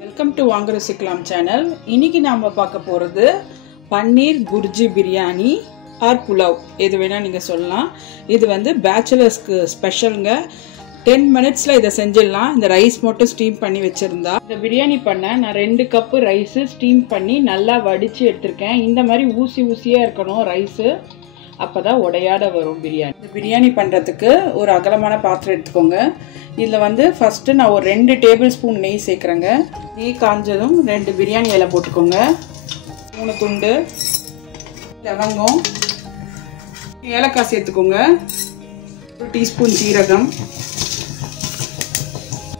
Welcome to Ruchikalam channel. இன்னைக்கு நாம பார்க்க போறது பன்னீர் புர்ஜி பிரியாணி ஆர் புலாவ் எது வேணா நீங்க சொல்லலாம். இது வந்து பேச்சுலர்ஸ்க்கு ஸ்பெஷல்ங்க. 10 மினிட்ஸ்ல இத செஞ்சிடலாம். இந்த ரைஸ் மட்டும் ஸ்டீம் பண்ணி வச்சிருந்தா. இந்த பிரியாணி பண்ண நான் 2 கப் ரைஸ் ஸ்டீம் பண்ணி நல்லா வடிச்சு எடுத்துர்க்கேன். இந்த மாதிரி ஊசி ஊசியா இருக்கணும் ரைஸ். அப்பதான் உடையாட வரும் பிரியாணி. இந்த பிரியாணி பண்றதுக்கு ஒரு அகலமான பாத்திரம் எடுத்துக்கோங்க. இதுல வந்து ஃபர்ஸ்ட் நான் ஒரு 2 டேபிள் ஸ்பூன் நெய் சேர்க்கறேங்க. நெய் காஞ்சதும் 2 பிரியாணி இலை போட்டுக்கோங்க. 3 துண்டு லவங்கம், ஏலக்காய் சேர்த்துக்கோங்க. 1 டீஸ்பூன் ஜீரகம்.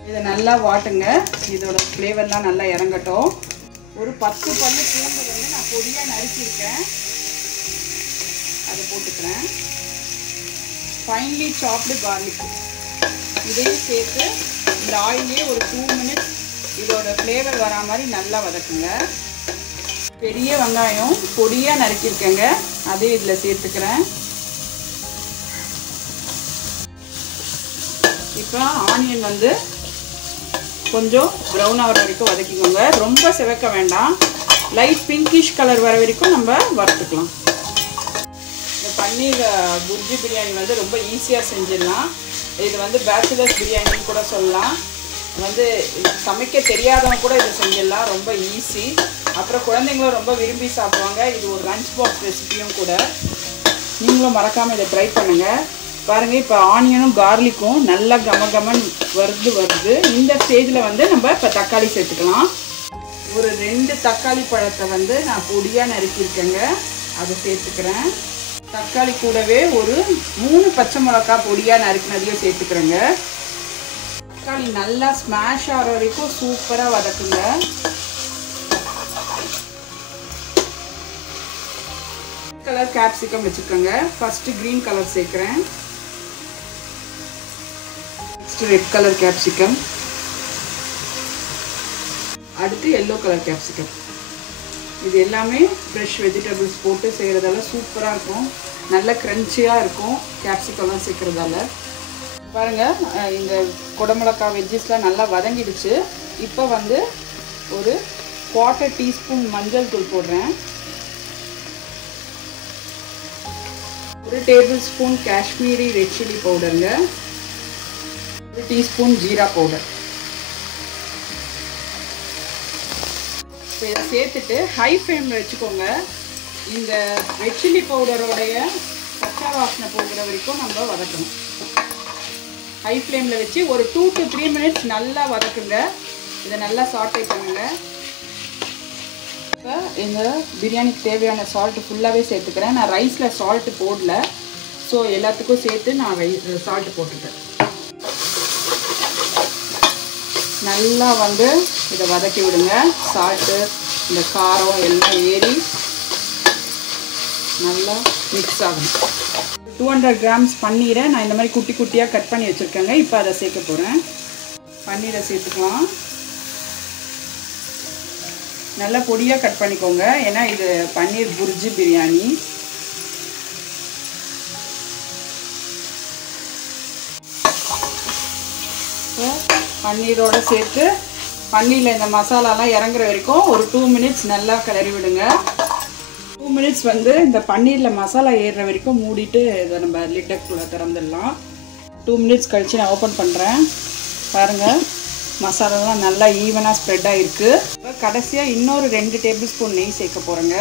இதை நல்லா வாட்டுங்க. இதோட ஃப்ளேவர்லாம் நல்லா இறங்கட்டும். ஒரு 10 பல்லு பூண்டு வந்து நான் பொடியா நறுக்கியிருக்கேன். அதை போட்டுக்கிறேன். ஃபைன்லி சாப்டு கார்லிக் இதையும் சேர்த்து இந்த ஆயிலே ஒரு 2 மினிட்ஸ் இதோட ஃப்ளேவர் வரா மாதிரி நல்லா வதக்குங்க. பெரிய வெங்காயம் பொடியாக நறுக்கியிருக்கேங்க, அதே இதில் சேர்த்துக்கிறேன். இப்போ ஆனியன் வந்து கொஞ்சம் ப்ரௌன் ஆகிற வரைக்கும் வதக்கிக்கோங்க. ரொம்ப சிவக்க வேண்டாம், லைட் பிங்கிஷ் கலர் வர வரைக்கும் நம்ம வறுத்துக்கலாம். இந்த பன்னீர் புர்ஜி பிரியாணி வந்து ரொம்ப ஈஸியாக செஞ்சிடலாம். இது வந்து பேச்சுலர்ஸ் பிரியாணின்னு கூட சொல்லலாம். வந்து சமைக்க தெரியாதவங்க கூட இதை செஞ்சிடலாம், ரொம்ப ஈஸி. அப்புறம் குழந்தைங்களும் ரொம்ப விரும்பி சாப்பிடுவாங்க. இது ஒரு லஞ்ச் பாக்ஸ் ரெசிபியும் கூட. நீங்களும் மறக்காமல் இதை ட்ரை பண்ணுங்கள். பாருங்கள், இப்போ ஆனியனும் கார்லிக்கும் நல்லா கமகமன் வருது. இந்த ஸ்டேஜில் வந்து நம்ம இப்போ தக்காளி சேர்த்துக்கலாம். ஒரு 2 தக்காளி பழத்தை வந்து நான் பொடியாக நறுக்கியிருக்கேங்க, அதை சேர்த்துக்கிறேன். தக்காளி கூடவே ஒரு 3 பச்சை மிளகாய் பொடியாக நறுக்கினதையும் சேர்த்துக்கிறேங்க. தக்காளி நல்லா ஸ்மாஷ் ஆகிற வரைக்கும் சூப்பராக வதக்குங்க. கலர் கேப்சிகம் வச்சுக்கோங்க. ஃபர்ஸ்ட் கிரீன் கலர் சேர்க்குறேன். Next red colour capsicum. அடுத்து எல்லோ கலர் கேப்சிகம். இது எல்லாமே ஃப்ரெஷ் வெஜிடபிள்ஸ் போட்டு செய்கிறதால சூப்பராக இருக்கும், நல்ல க்ரன்ச்சியாக இருக்கும் கேப்சிகம்லாம் சேர்க்குறதால. பாருங்கள், இந்த குடமிளகாய் வெஜ்ஜஸ்லாம் நல்லா வதங்கிடுச்சு. இப்போ வந்து ஒரு 1/4 டீஸ்பூன் மஞ்சள் தூள் போடுறேன். 1 tablespoon Kashmiri red chilli பவுடருங்க. 1 டீஸ்பூன் ஜீரா பவுடர். இப்போ இதை சேர்த்துட்டு ஹை ஃப்ளேமில் வச்சுக்கோங்க. இந்த ரெட் சில்லி பவுடரோடைய பச்சை வாசனை போகிற வரைக்கும் நம்ம வதக்கணும். ஹை ஃப்ளேமில் வச்சு ஒரு 2 to 3 மினிட்ஸ் நல்லா வதக்குங்க. இதை நல்லா சாட்டே பண்ணுங்க. இப்போ இந்த பிரியாணிக்கு தேவையான சால்ட்டு ஃபுல்லாகவே சேர்த்துக்கிறேன். நான் ரைஸில் சால்ட்டு போடல, ஸோ எல்லாத்துக்கும் சேர்த்து நான் சால்ட்டு போட்டுக்கிறேன். நல்லா வந்து இதை வதக்கி விடுங்க. சால்ட்டு இந்த காரம் எல்லாம் ஏறி நல்லா மிக்ஸ் ஆகும். 200 கிராம்ஸ் பன்னீரை நான் இந்த மாதிரி குட்டி குட்டியாக கட் பண்ணி வச்சுருக்கேங்க. இப்போ அதை சேர்க்க போகிறேன். பன்னீரை சேர்த்துக்கலாம். நல்லா பொடியாக கட் பண்ணிக்கோங்க, ஏன்னா இது பன்னீர் புர்ஜி பிரியாணி. பன்னீரோடு சேர்த்து பன்னீரில் இந்த மசாலாலாம் இறங்குற வரைக்கும் ஒரு 2 மினிட்ஸ் நல்லா கிளறி விடுங்க. 2 மினிட்ஸ் வந்து இந்த பன்னீரில் மசாலா ஏறுற வரைக்கும் மூடிட்டு இதை நம்ம லிட்டுக்குள்ளே திறந்துடலாம். 2 மினிட்ஸ் கழித்து நான் ஓப்பன் பண்ணுறேன். பாருங்கள், மசாலாலாம் நல்லா ஈவனாக ஸ்ப்ரெட் ஆகிருக்கு. இப்போ கடைசியாக இன்னொரு 2 டேபிள் ஸ்பூன் நெய் சேர்க்க போகிறேங்க.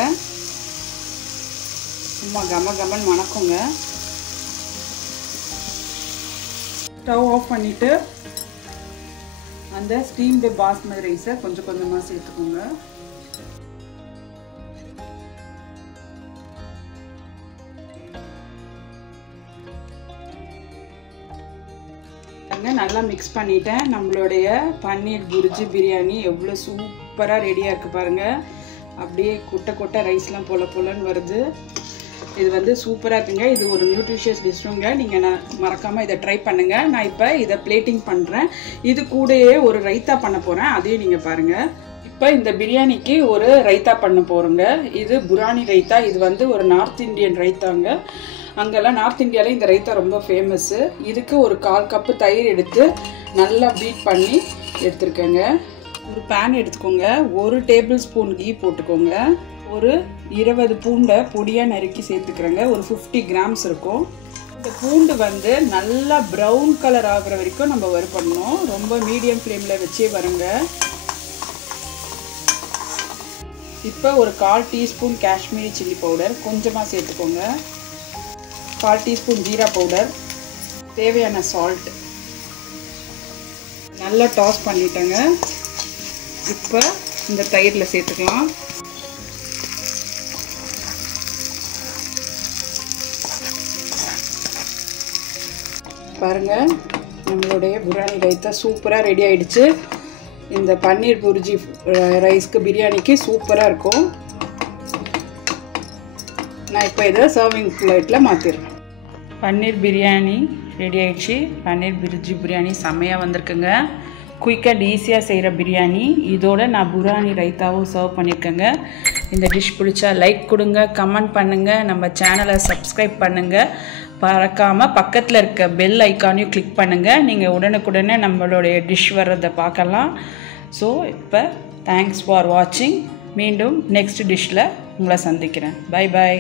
சும்மா கமன்னு மணக்குங்க. ஸ்டவ் ஆஃப் பண்ணிவிட்டு அந்த ஸ்டீம்டு பாஸ்மதி ரைஸை கொஞ்சம் கொஞ்சமாக சேர்த்துக்கோங்க. நல்லா மிக்ஸ் பண்ணிட்டேன். நம்மளுடைய பன்னீர் புர்ஜி பிரியாணி எவ்வளோ சூப்பராக ரெடியாக இருக்குது பாருங்கள். அப்படியே கொட்டை ரைஸ்லாம் போலன்னு வருது. இது வந்து சூப்பராக இருக்குங்க. இது ஒரு நியூட்ரிஷியஸ் டிஷ்ஷுங்க. நீங்கள் மறக்காமல் இதை ட்ரை பண்ணுங்கள். நான் இப்போ இதை பிளேட்டிங் பண்ணுறேன். இது கூடயே ஒரு ரைத்தா பண்ண போகிறேன், அதையும் நீங்கள் பாருங்கள். இப்போ இந்த பிரியாணிக்கு ஒரு ரைத்தா பண்ண போகிறோங்க. இது புராணி ரைத்தா. இது வந்து ஒரு நார்த் இந்தியன் ரைத்தாங்க. அங்கெல்லாம் நார்த் இந்தியாவில் இந்த ரைத்தா ரொம்ப ஃபேமஸ்ஸு. இதுக்கு ஒரு 1/4 கப்பு தயிர் எடுத்து நல்லா பீட் பண்ணி எடுத்துருக்கேங்க. ஒரு பேன் எடுத்துக்கோங்க. 1 டேபிள் ஸ்பூன் கீ போட்டுக்கோங்க. ஒரு 20 பூண்டை பொடியாக நறுக்கி சேர்த்துக்கிறேங்க. ஒரு 50 கிராம்ஸ் இருக்கும். இந்த பூண்டு வந்து நல்லா ப்ரௌன் கலர் ஆகிற வரைக்கும் நம்ம வறுப்படணும். ரொம்ப மீடியம் ஃப்ளேமில் வச்சே வருங்க. இப்போ ஒரு 1/4 டீஸ்பூன் காஷ்மீரி சில்லி பவுடர் கொஞ்சமாக சேர்த்துக்கோங்க. 1/4 டீஸ்பூன் ஜீரா பவுடர், தேவையான சால்ட் நல்லா டாஸ் பண்ணிட்டேங்க. இப்போ இந்த தயிரில் சேர்த்துக்கலாம். பாருங்கள், நம்மளுடைய புராணி ரைத்தா சூப்பராக ரெடி ஆகிடுச்சு. இந்த பன்னீர் புர்ஜி ரைஸ்க்கு பிரியாணிக்கு சூப்பராக இருக்கும். நான் இப்போ இதை சர்விங் பிளேட்டில் மாற்றிடுறேன். பன்னீர் பிரியாணி ரெடி ஆகிடுச்சு. பன்னீர் புர்ஜி பிரியாணி செம்மையாக வந்திருக்குங்க. குயிக் அண்ட் ஈஸியாக செய்கிற பிரியாணி. இதோட நான் புராணி ரைத்தாவும் சர்வ் பண்ணியிருக்கேங்க. இந்த டிஷ் பிடிச்சா லைக் கொடுங்க, கமெண்ட் பண்ணுங்கள், நம்ம சேனலை சப்ஸ்கிரைப் பண்ணுங்கள். மறக்காமல் பக்கத்தில் இருக்க பெல் ஐக்கானையும் கிளிக் பண்ணுங்கள். நீங்கள் உடனுக்குடனே நம்மளுடைய டிஷ் வர்றதை பார்க்கலாம். ஸோ இப்போ தேங்க்ஸ் ஃபார் வாட்சிங். மீண்டும் நெக்ஸ்ட் டிஷ்ஷில் உங்களை சந்திக்கிறேன். Bye bye.